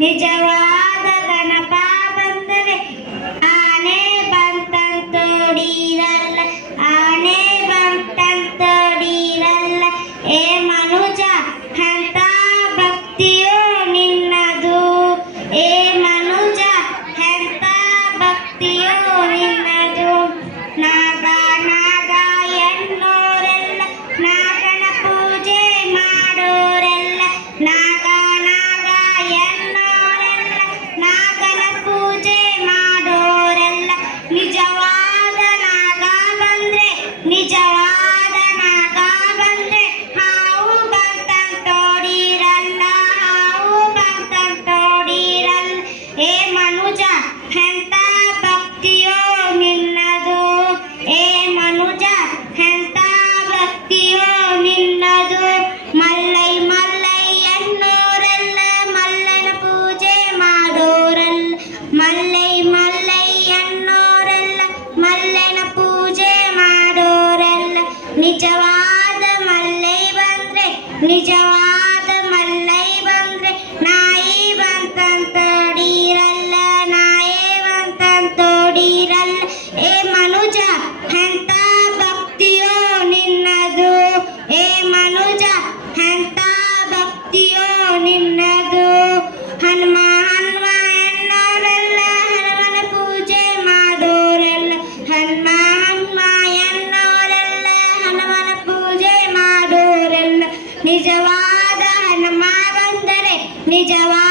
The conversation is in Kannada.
ನಿಜವಾದ ಗಣಪ ಬಂದರೆ ಆನೆ ಬಂತಂತೋಡಿರಲ್ಲ ಆನೆ ಬಂತಂತೋಡಿರಲ್ಲ ಏ ಮನುಜ ಹಂತ ಭಕ್ತಿಯು ನಿನ್ನದು. ಏ ಮನುಜ ಹಂತ ಭಕ್ತಿಯು ನಿನ್ನ ನಿಜವಾದ ಮಲ್ಲೆ ಬಂದ್ರೆ ನಿಜವಾದ ನಿಜವಾದ ಹನುಮ ಬಂದರೆ ನಿಜವಾದ